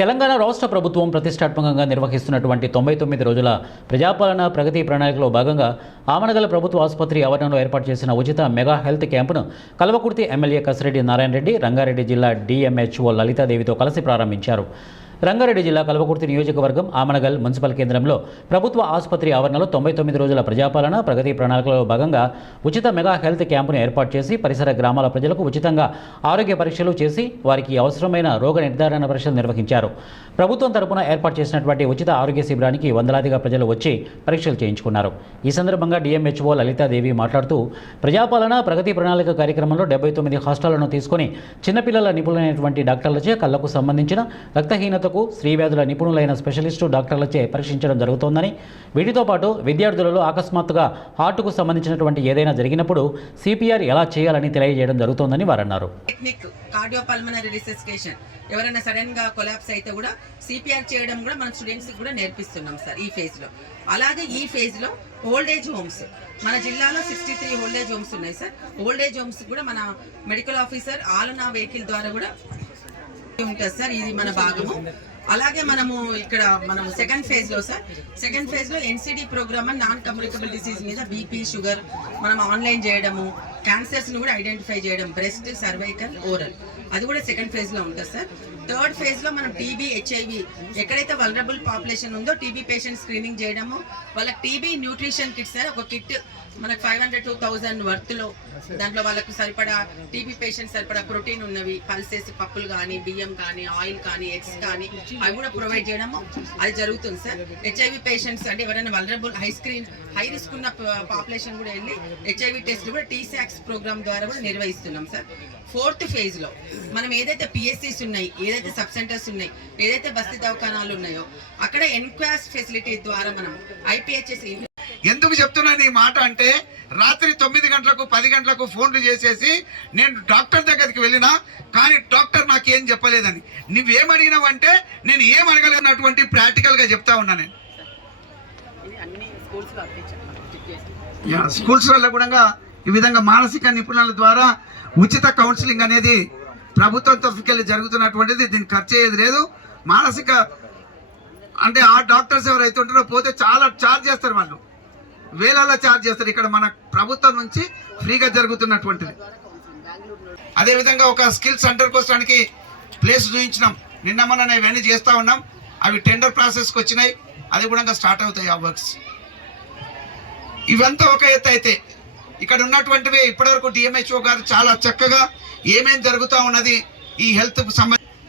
తెలంగాణ రాష్ట్ర ప్రభుత్వం ప్రతిష్టాత్మకంగా నిర్వహిస్తున్నటువంటి 99 రోజుల ప్రజాపాలన ప్రగతి ప్రణాళికలో భాగంగా ఆమనగల్ ప్రభుత్వ ఆసుపత్రి ఆవరణలో ఏర్పాటు చేసిన ఉచిత మెగా హెల్త్ క్యాంపును కల్వకుర్తి ఎమ్మెల్యే కసిరెడ్డి నారాయణ రెడ్డి రంగారెడ్డి జిల్లా డిఎంహెచ్ఓ లలితాదేవితో కలిసి ప్రారంభించారు. రంగారెడ్డి జిల్లా కల్వకుర్తి నియోజకవర్గం ఆమనగల్ మున్సిపల్ కేంద్రంలో ప్రభుత్వ ఆసుపత్రి ఆవరణలో 99 రోజుల ప్రజాపాలన ప్రగతి ప్రణాళికలో భాగంగా ఉచిత మెగా హెల్త్ క్యాంపును ఏర్పాటు చేసి పరిసర గ్రామాల ప్రజలకు ఉచితంగా ఆరోగ్య పరీక్షలు చేసి వారికి అవసరమైన రోగ నిర్ధారణ పరీక్షలు నిర్వహించారు. ప్రభుత్వం తరపున ఏర్పాటు చేసినటువంటి ఉచిత ఆరోగ్య శిబిరానికి వందలాదిగా ప్రజలు వచ్చి పరీక్షలు చేయించుకున్నారు. ఈ సందర్భంగా డిఎంహెచ్ఓ లలితాదేవి మాట్లాడుతూ ప్రజాపాలన ప్రగతి ప్రణాళిక కార్యక్రమంలో 79 హాస్టళ్లను తీసుకుని చిన్నపిల్లల నిపుణులైనటువంటి డాక్టర్లచే కళ్లకు సంబంధించిన రక్తహీనత స్త్రీ వ్యాధుల నిపుణులైన స్పెషలిస్టు డాక్టర్లచే పరీక్షించడం జరుగుతోందని, వీటితో పాటు విద్యార్థులలో అకస్మాత్తుగా హార్టుకు సంబంధించినటువంటి ఏదైనా జరిగినప్పుడు సిపిఆర్ ఎలా చేయాలని తెలియజేయడం జరుగుతోందని వారు అన్నారు. టెక్నిక్ కార్డియోపల్మనరీ రిసస్సిటేషన్ ఎవరైనా సడన్ గా కొలాప్స్ అయితే కూడా సిపిఆర్ చేయడం కూడా మన స్టూడెంట్స్ కూడా నేర్పిస్తున్నాం సార్ ఈ ఫేజ్ లో. అలాగే ఈ ఫేజ్ లో ఓల్డ్ ఏజ్ హోమ్స్ మన జిల్లాలో 63 ఓల్డ్ ఏజ్ హోమ్స్ ఉన్నాయి సార్. ఓల్డ్ ఏజ్ హోమ్స్ కూడా మన మెడికల్ ఆఫీసర్ ఆలనా వెహికల్ ద్వారా కూడా ఉంటుంది సార్. ఇది మన భాగము. అలాగే మనం సెకండ్ ఫేజ్ లో NCD program non communicable disease మీద బీపీ షుగర్ మనం ఆన్లైన్ చేయడము, క్యాన్సర్స్ ని కూడా ఐడెంటిఫై చేయడం, బ్రెస్ట్ సర్వైకల్ ఓరల్, అది కూడా సెకండ్ ఫేజ్ లో ఉంటుంది సార్. థర్డ్ ఫేజ్ లో మనం టీబీ హెచ్ఐవి ఎక్కడైతే వల్నరబుల్ పాపులేషన్ ఉందో టీబీ పేషెంట్ స్క్రీనింగ్ చేయడము, వాళ్ళకి టీబీ న్యూట్రిషన్ కిట్ సార్. ఒక కిట్ మనకు 500 to 1000 వర్త్ లో దాంట్లో వాళ్ళకు సరిపడా టీబీ పేషెంట్ సరిపడా ప్రోటీన్ ఉన్నవి పల్సెస్, పప్పులు కానీ, బియ్యం కానీ, ఆయిల్ కానీ, ఎగ్స్ కానీ అవి కూడా ప్రొవైడ్ చేయడము అది జరుగుతుంది సార్. హెచ్ఐవి పేషెంట్స్ అంటే ఎవరైనా వల్నరబుల్ హై రిస్క్ ఉన్న పాపులేషన్ కూడా వెళ్ళి హెచ్ఐవి టెస్ట్ కూడా టీసాక్స్ ప్రోగ్రామ్ ద్వారా కూడా నిర్వహిస్తున్నాం సార్. ఫోర్త్ ఫేజ్ లో మనం ఏదైతే పిఎస్సీస్ ఉన్నాయి, ఏదైతే సబ్ సెంటర్స్ ఉన్నాయి, ఏదైతే బస్తీ దవాఖానాలు ఉన్నాయో అక్కడ ఎన్క్వాస్ ఫెసిలిటీ ద్వారా మనం ఐపీహెచ్ఎస్. ఎందుకు చెప్తున్నాను ఈ మాట అంటే, రాత్రి 9 గంటలకు 10 గంటలకు ఫోన్లు చేసేసి నేను డాక్టర్ దగ్గరికి వెళ్ళినా కానీ డాక్టర్ నాకేం చెప్పలేదని, నువ్వేమడిగినావంటే నేను ఏం అడగలేనటువంటి ప్రాక్టికల్గా చెప్తా ఉన్నా. నేను స్కూల్స్లలో కూడా ఈ విధంగా మానసిక నిపుణుల ద్వారా ఉచిత కౌన్సిలింగ్ అనేది ప్రభుత్వం తరఫుకెళ్ళి జరుగుతున్నటువంటిది. దీనికి ఖర్చు అయ్యేది లేదు. మానసిక అంటే ఆ డాక్టర్స్ ఎవరైతే ఉంటారో పోతే చాలా ఛార్జ్ చేస్తారు, వాళ్ళు వేలల్లో ఛార్జ్ చేస్తారు. ఇక్కడ మన ప్రభుత్వం నుంచి ఫ్రీగా జరుగుతున్నటువంటిది. అదేవిధంగా ఒక స్కిల్ సెంటర్ కోసడానికి ప్లేస్ చూపించినాం. నిన్న మొన్న ఇవన్నీ చేస్తూ ఉన్నాం. అవి టెండర్ ప్రాసెస్కి వచ్చినాయి. అది కూడా స్టార్ట్ అవుతాయి ఆ వర్క్స్. ఇవంతా ఒక ఎత్తు అయితే ఇక్కడ ఉన్నటువంటివి ఇప్పటివరకు డిఎంహెచ్ఓ గారు చాలా చక్కగా ఏమేమి జరుగుతూ ఉన్నది ఈ హెల్త్ సంబంధించి